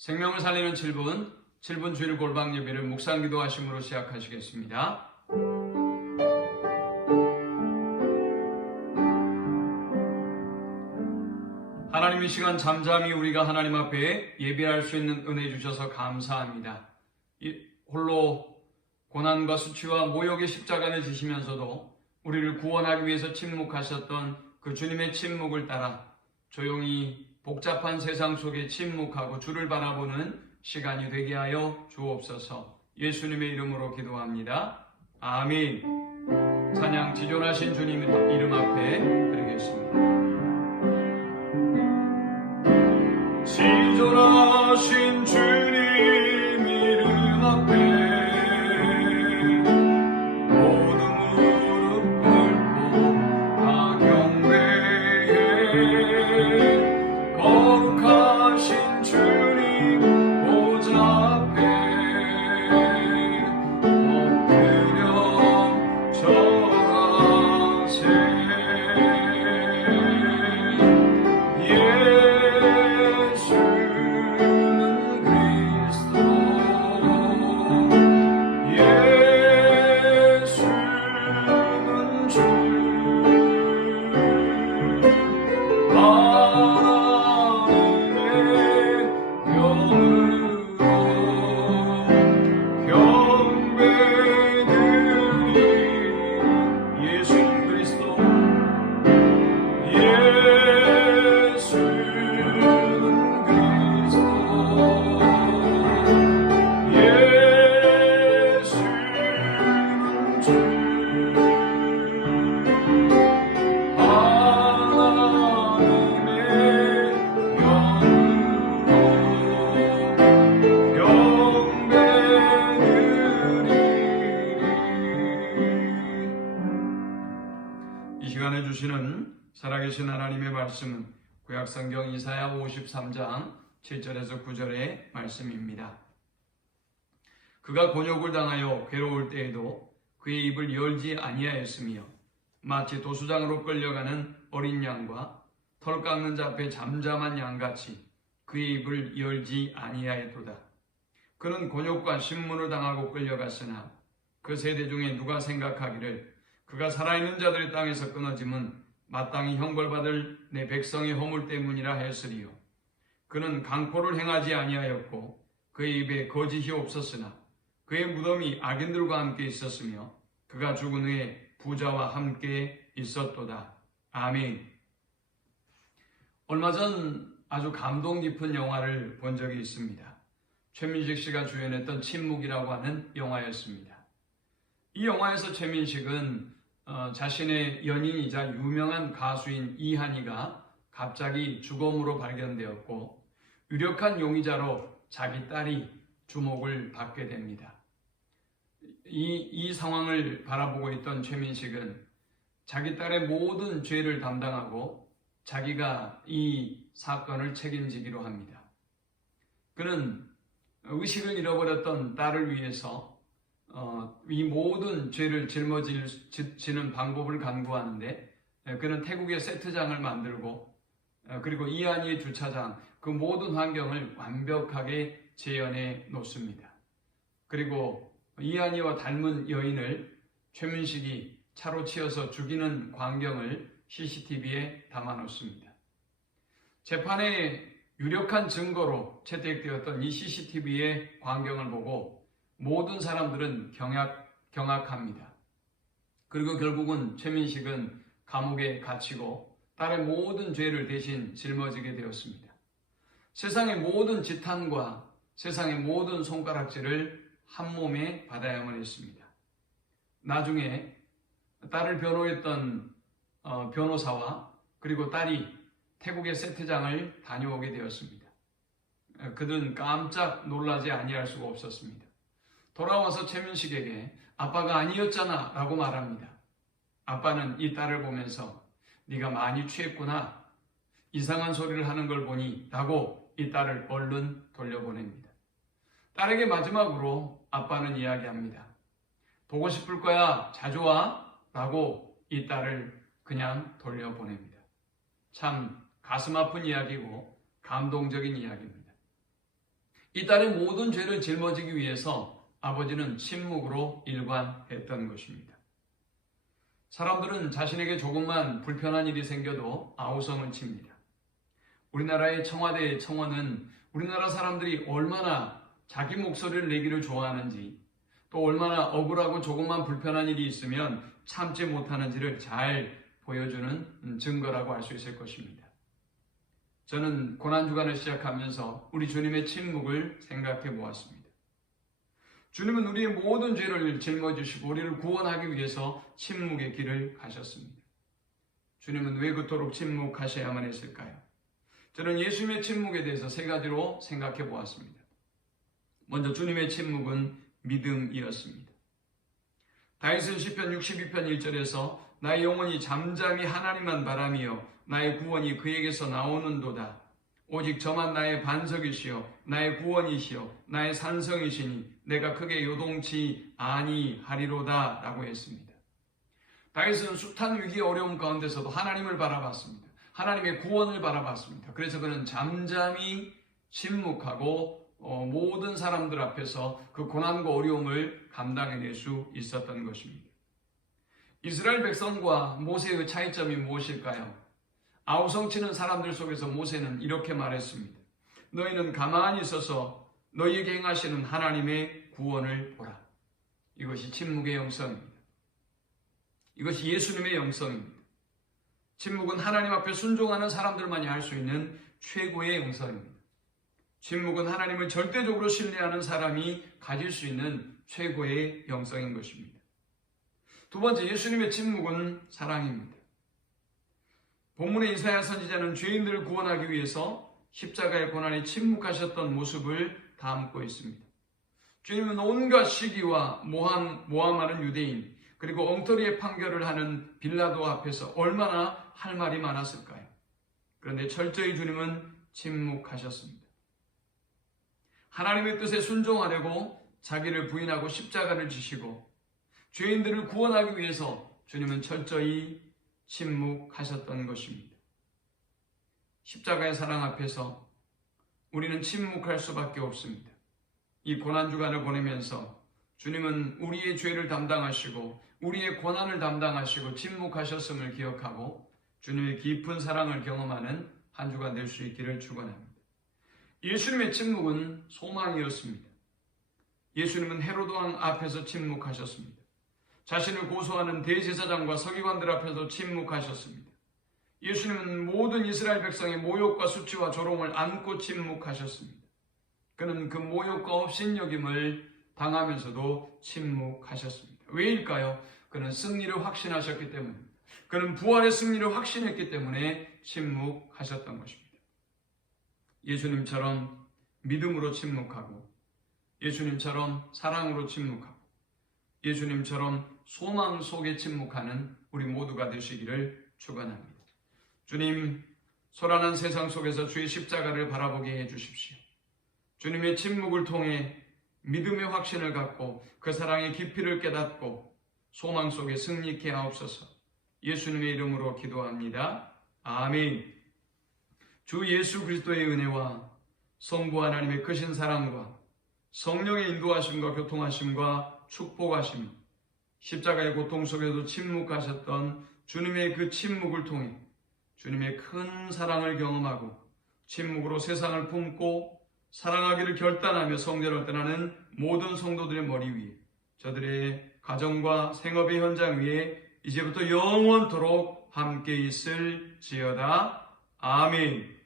생명을 살리는 7분 주일 골방 예배를 묵상 기도하심으로 시작하시겠습니다. 하나님, 이 시간 잠잠히 우리가 하나님 앞에 예배할 수 있는 은혜 주셔서 감사합니다. 홀로 고난과 수치와 모욕의 십자가를 지시면서도 우리를 구원하기 위해서 침묵하셨던 그 주님의 침묵을 따라 조용히 복잡한 세상 속에 침묵하고 주를 바라보는 시간이 되게 하여 주옵소서. 예수님의 이름으로 기도합니다. 아멘. 찬양 지존하신 주님 이름 앞에 드리겠습니다. 지존하신 주님 이름 앞에 살아계신 하나님의 말씀은 구약성경 이사야 53장 7절에서 9절의 말씀입니다. 그가 곤욕을 당하여 괴로울 때에도 그의 입을 열지 아니하였으며 마치 도수장으로 끌려가는 어린 양과 털 깎는 자 앞에 잠잠한 양같이 그의 입을 열지 아니하였도다. 그는 곤욕과 신문을 당하고 끌려갔으나 그 세대 중에 누가 생각하기를 그가 살아있는 자들의 땅에서 끊어짐은 마땅히 형벌받을 내 백성의 허물 때문이라 했으리요. 그는 강포를 행하지 아니하였고 그의 입에 거짓이 없었으나 그의 무덤이 악인들과 함께 있었으며 그가 죽은 후에 부자와 함께 있었도다. 아멘. 얼마 전 아주 감동 깊은 영화를 본 적이 있습니다. 최민식 씨가 주연했던 침묵이라고 하는 영화였습니다. 이 영화에서 최민식은 자신의 연인이자 유명한 가수인 이한이가 갑자기 죽음으로 발견되었고 유력한 용의자로 자기 딸이 주목을 받게 됩니다. 이 상황을 바라보고 있던 최민식은 자기 딸의 모든 죄를 담당하고 자기가 이 사건을 책임지기로 합니다. 그는 의식을 잃어버렸던 딸을 위해서 이 모든 죄를 짊어지는 방법을 간구하는데 그는 태국의 세트장을 만들고 그리고 이한이의 주차장 그 모든 환경을 완벽하게 재현해 놓습니다. 그리고 이한이와 닮은 여인을 최민식이 차로 치어서 죽이는 광경을 CCTV에 담아 놓습니다. 재판에 유력한 증거로 채택되었던 이 CCTV의 광경을 보고 모든 사람들은 경악합니다. 그리고 결국은 최민식은 감옥에 갇히고 딸의 모든 죄를 대신 짊어지게 되었습니다. 세상의 모든 지탄과 세상의 모든 손가락질을 한 몸에 받아야만 했습니다. 나중에 딸을 변호했던 변호사와 그리고 딸이 태국의 세트장을 다녀오게 되었습니다. 그들은 깜짝 놀라지 아니할 수가 없었습니다. 돌아와서 최민식에게 아빠가 아니었잖아 라고 말합니다. 아빠는 이 딸을 보면서 네가 많이 취했구나, 이상한 소리를 하는 걸 보니 라고 이 딸을 얼른 돌려보냅니다. 딸에게 마지막으로 아빠는 이야기합니다. 보고 싶을 거야, 자주 와 라고 이 딸을 그냥 돌려보냅니다. 참 가슴 아픈 이야기고 감동적인 이야기입니다. 이 딸의 모든 죄를 짊어지기 위해서 아버지는 침묵으로 일관했던 것입니다. 사람들은 자신에게 조금만 불편한 일이 생겨도 아우성을 칩니다. 우리나라의 청와대 청원은 우리나라 사람들이 얼마나 자기 목소리를 내기를 좋아하는지, 또 얼마나 억울하고 조금만 불편한 일이 있으면 참지 못하는지를 잘 보여주는 증거라고 할 수 있을 것입니다. 저는 고난주간을 시작하면서 우리 주님의 침묵을 생각해 보았습니다. 주님은 우리의 모든 죄를 짊어지시고 우리를 구원하기 위해서 침묵의 길을 가셨습니다. 주님은 왜 그토록 침묵하셔야만 했을까요? 저는 예수님의 침묵에 대해서 세 가지로 생각해 보았습니다. 먼저 주님의 침묵은 믿음이었습니다. 다윗은 시편 62편 1절에서 나의 영혼이 잠잠히 하나님만 바라며 나의 구원이 그에게서 나오는도다. 오직 저만 나의 반석이시여 나의 구원이시여 나의 산성이시니 내가 크게 요동치 아니하리로다 라고 했습니다. 다윗은 숱한 위기 어려움 가운데서도 하나님을 바라봤습니다. 하나님의 구원을 바라봤습니다. 그래서 그는 잠잠히 침묵하고 모든 사람들 앞에서 그 고난과 어려움을 감당해낼 수 있었던 것입니다. 이스라엘 백성과 모세의 차이점이 무엇일까요? 아우성치는 사람들 속에서 모세는 이렇게 말했습니다. 너희는 가만히 있어서 너희에게 행하시는 하나님의 구원을 보라. 이것이 침묵의 영성입니다. 이것이 예수님의 영성입니다. 침묵은 하나님 앞에 순종하는 사람들만이 할 수 있는 최고의 영성입니다. 침묵은 하나님을 절대적으로 신뢰하는 사람이 가질 수 있는 최고의 영성인 것입니다. 두 번째, 예수님의 침묵은 사랑입니다. 본문의 이사야 선지자는 죄인들을 구원하기 위해서 십자가의 고난에 침묵하셨던 모습을 담고 있습니다. 주님은 온갖 시기와 모함하는 유대인, 그리고 엉터리의 판결을 하는 빌라도 앞에서 얼마나 할 말이 많았을까요? 그런데 철저히 주님은 침묵하셨습니다. 하나님의 뜻에 순종하려고 자기를 부인하고 십자가를 지시고 죄인들을 구원하기 위해서 주님은 철저히 침묵하셨던 것입니다. 십자가의 사랑 앞에서 우리는 침묵할 수밖에 없습니다. 이 고난주간을 보내면서 주님은 우리의 죄를 담당하시고 우리의 고난을 담당하시고 침묵하셨음을 기억하고 주님의 깊은 사랑을 경험하는 한 주가 될 수 있기를 축원합니다. 예수님의 침묵은 소망이었습니다. 예수님은 헤로드 왕 앞에서 침묵하셨습니다. 자신을 고소하는 대제사장과 서기관들 앞에서 침묵하셨습니다. 예수님은 모든 이스라엘 백성의 모욕과 수치와 조롱을 안고 침묵하셨습니다. 그는 그 모욕과 업신여김을 당하면서도 침묵하셨습니다. 왜일까요? 그는 승리를 확신하셨기 때문입니다. 그는 부활의 승리를 확신했기 때문에 침묵하셨던 것입니다. 예수님처럼 믿음으로 침묵하고 예수님처럼 사랑으로 침묵하고 예수님처럼 소망 속에 침묵하는 우리 모두가 되시기를 축원합니다. 주님, 소란한 세상 속에서 주의 십자가를 바라보게 해주십시오. 주님의 침묵을 통해 믿음의 확신을 갖고 그 사랑의 깊이를 깨닫고 소망 속에 승리케 하옵소서. 예수님의 이름으로 기도합니다. 아멘. 주 예수 그리스도의 은혜와 성부 하나님의 크신 사랑과 성령의 인도하심과 교통하심과 축복하심, 십자가의 고통 속에도 침묵하셨던 주님의 그 침묵을 통해 주님의 큰 사랑을 경험하고 침묵으로 세상을 품고 사랑하기를 결단하며 성전을 떠나는 모든 성도들의 머리 위에, 저들의 가정과 생업의 현장 위에 이제부터 영원토록 함께 있을지어다. 아멘.